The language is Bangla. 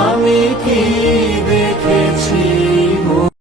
আমি কি